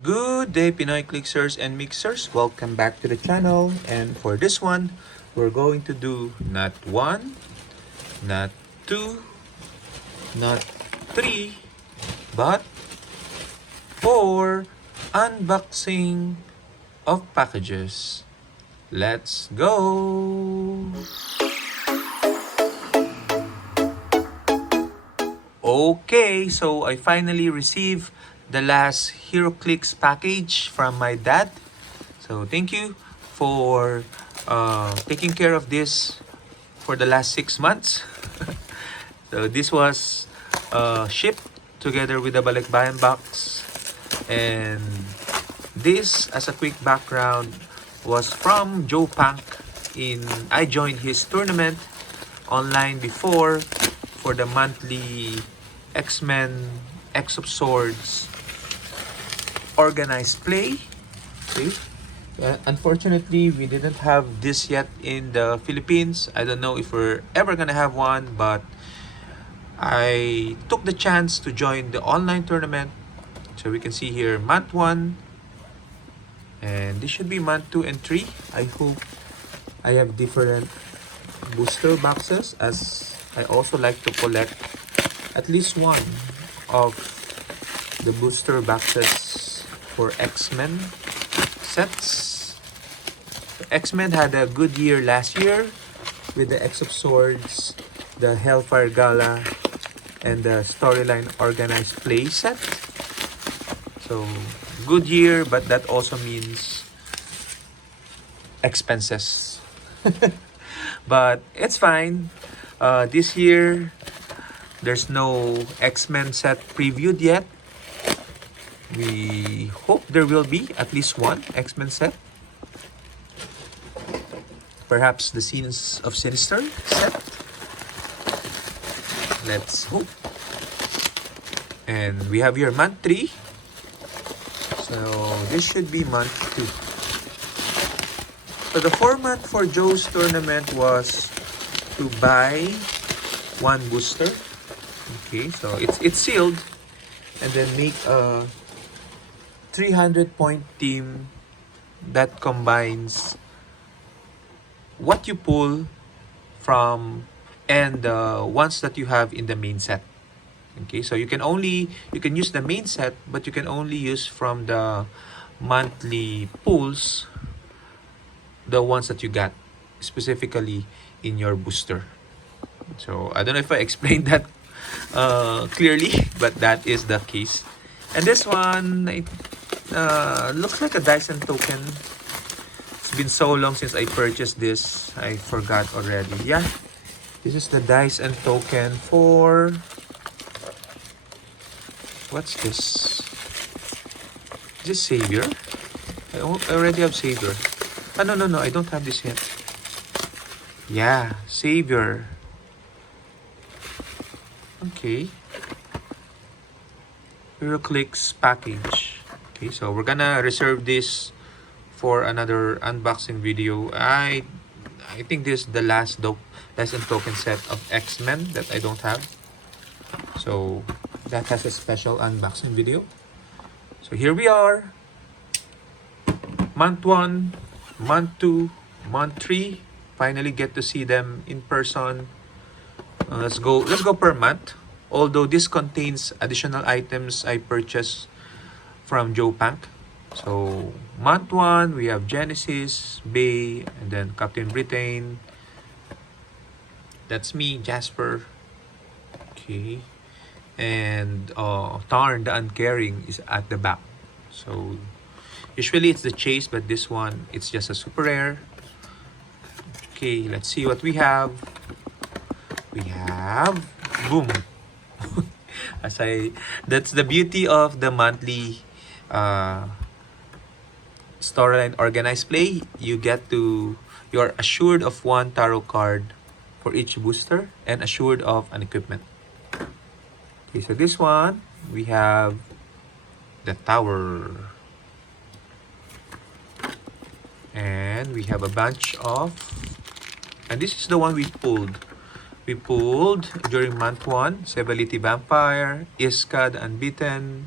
Good day, Pinoy Clicksers and Mixers. Welcome back to the channel. And for this one, we're going to do not one, not two, not three, but four unboxing of packages. Let's go! Okay, so I finally received the last Heroclix package from my dad. So thank you for taking care of this for the last 6 months. So this was shipped together with the Balikbayan box. And this, as a quick background, was from Joe Punk. I joined his tournament online before for the monthly X-Men X of Swords organized play. Okay. Unfortunately, we didn't have this yet in the Philippines. I don't know if we're ever gonna have one, but I took the chance to join the online tournament. So we can see here month 1, and this should be month 2 and 3. I hope I have different booster boxes, as I also like to collect at least one of the booster boxes for X-Men sets. X-Men had a good year last year with the X of Swords, the Hellfire Gala, and the storyline organized play set. So good year, but that also means expenses. But it's fine. This year there's no X-Men set previewed yet. We hope there will be at least one X-Men set. Perhaps the Scenes of Sinister set. Let's hope. And we have here month 3. So this should be month 2. So the format for Joe's tournament was to buy one booster. Okay, so it's sealed, and then make a 300-point team that combines what you pull from and the ones that you have in the main set. Okay, so you can use the main set, but you can only use from the monthly pulls the ones that you got specifically in your booster. So I don't know if I explained that clearly, but that is the case. And this one, it looks like a Dyson token. It's been so long since I purchased this, I forgot already. Yeah, this is the Dyson token for... What's this? Is this Savior? I already have Savior. Ah, no, I don't have this yet. Yeah, Savior. Okay. Heroclix package. Okay, so we're gonna reserve this for another unboxing video. I think this is the last lesson token set of X-Men that I don't have. So that has a special unboxing video. So here we are. Month 1, month 2, month 3. Finally get to see them in person. Let's go per month. Although this contains additional items I purchased from Joe Punk. So month 1, we have Genesis, Bay, and then Captain Britain. That's me, Jasper. Okay. And Tarn the Uncaring is at the back. So usually it's the chase, but this one, it's just a super rare. Okay, let's see what we have. We have... Boom! That's the beauty of the monthly storyline organized play. You're assured of one tarot card for each booster and assured of an equipment. Okay, so this one, we have the Tower. And we have a bunch of... And this is the one we pulled. We pulled during month 1, Sevality Vampire, Iska the Unbeaten,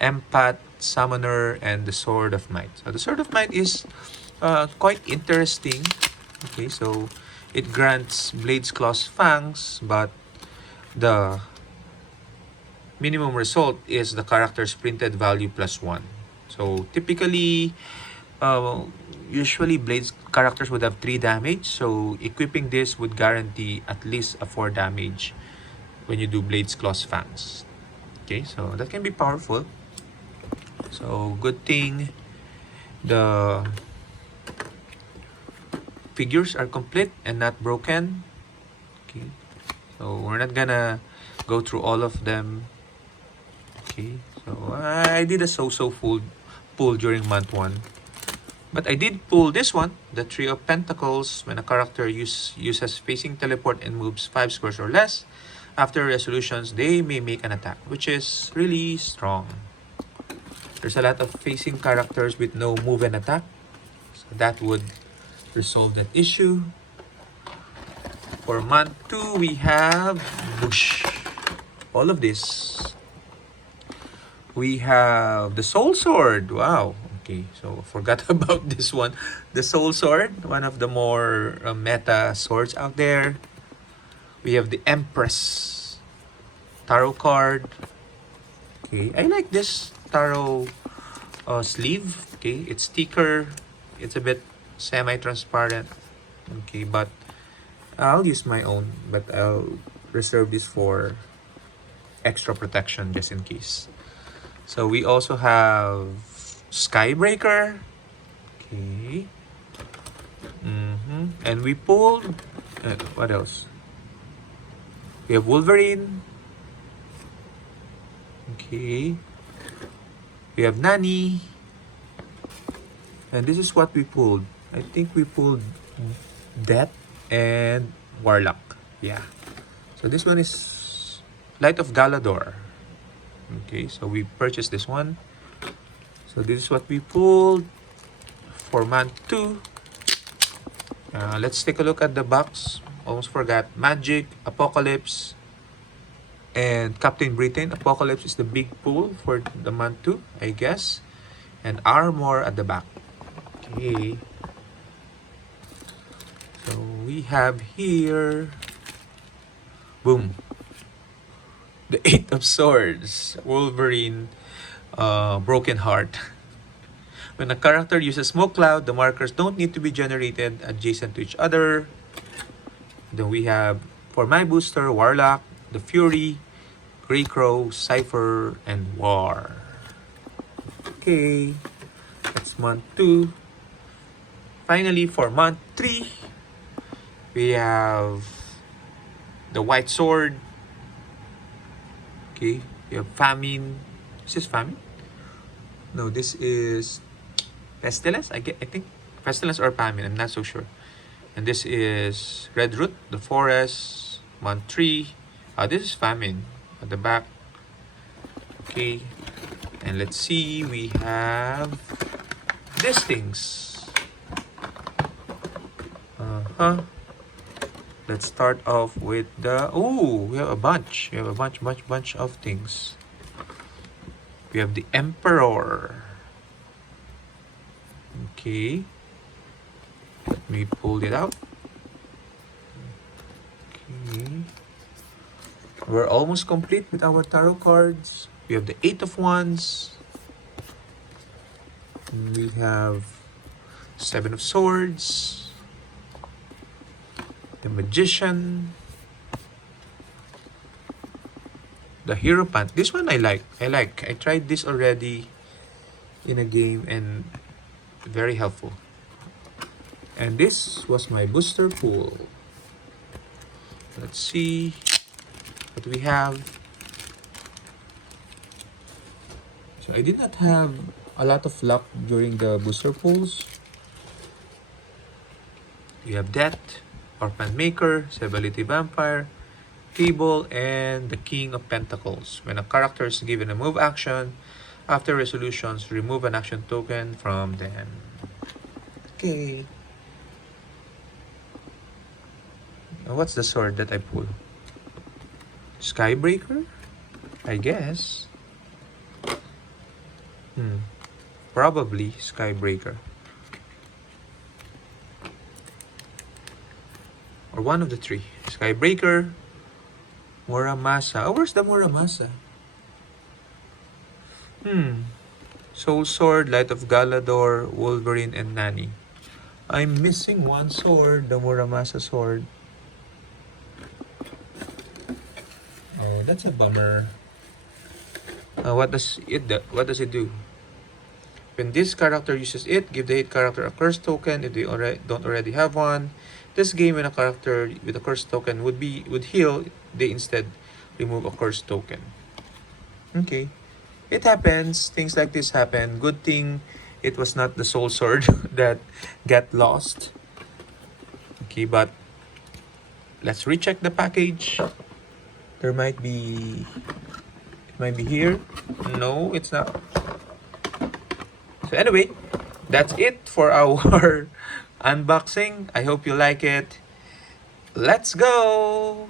Empath, Summoner, and the Sword of Might. So the Sword of Might is quite interesting. Okay, so it grants Blades, Claws, Fangs, but the minimum result is the character's printed value plus 1. So typically, usually Blades characters would have 3 damage, so equipping this would guarantee at least a 4 damage when you do Blades, Claws, Fangs. Okay, so that can be powerful. So good thing the figures are complete and not broken. Okay, so we're not gonna go through all of them. Okay, so I did a so-so pull during month 1. But I did pull this one, the Trio of Pentacles. When a character uses facing teleport and moves 5 squares or less, after resolutions, they may make an attack, which is really strong. There's a lot of facing characters with no move and attack, so that would resolve that issue. For month 2, we have Bush. All of this. We have the Soul Sword. Wow. Okay, so forgot about this one. The Soul Sword, one of the more meta swords out there. We have the Empress Tarot card. Okay, I like this Tarot sleeve. Okay, it's thicker. It's a bit semi-transparent. Okay, but I'll use my own. But I'll reserve this for extra protection just in case. So we also have Skybreaker. Okay. And we pulled... what else? We have Wolverine. Okay. We have Nani. And this is what we pulled. I think we pulled Death and Warlock. Yeah. So this one is Light of Galador. Okay, so we purchased this one. So this is what we pulled for month 2. Let's take a look at the box. Almost forgot. Magic, Apocalypse, and Captain Britain. Apocalypse is the big pull for the month 2, I guess. And Armor at the back. Okay. So we have here... Boom. The 8 of Swords. Wolverine, Broken Heart. When a character uses Smoke Cloud, the markers don't need to be generated adjacent to each other. Then we have, for my booster, Warlock, the Fury, Grey Crow, Cypher, and War. Okay, that's month 2. Finally, for month 3, we have the White Sword. Okay, we have Famine. Is this Famine? No, this is Pestilence. I think Pestilence or Famine. I'm not so sure. And this is Red Root, the Forest, month 3. This is Famine at the back. Okay, and let's see. We have these things. Let's start off with the... Oh, we have a bunch. We have a bunch of things. We have the Emperor. Okay. Let me pull it out. Okay. We're almost complete with our tarot cards. We have the 8 of Wands. And we have 7 of Swords. The Magician. The Hierophant. This one I like. I tried this already in a game and very helpful. And this was my booster pool. Let's see what we have. So I did not have a lot of luck during the booster pools. We have Death, Orphan Maker, Stability Vampire, Fable, and the King of Pentacles. When a character is given a move action, after resolutions, remove an action token from them. Okay. What's the sword that I pull? Skybreaker? I guess. Probably Skybreaker. Or one of the three. Skybreaker, Muramasa. Oh, where's the Muramasa? Soul Sword, Light of Galador, Wolverine, and Nani. I'm missing one sword, the Muramasa sword. Oh, that's a bummer. What does it do? When this character uses it, give the hit character a curse token if they don't already have one. This game, when a character with a curse token would heal, they instead remove a curse token. Okay. It happens. Things like this happen. Good thing it was not the soul sword that got lost. Okay, but let's recheck the package. There might be... It might be here. No, it's not. So anyway, that's it for our unboxing. I hope you like it. Let's go!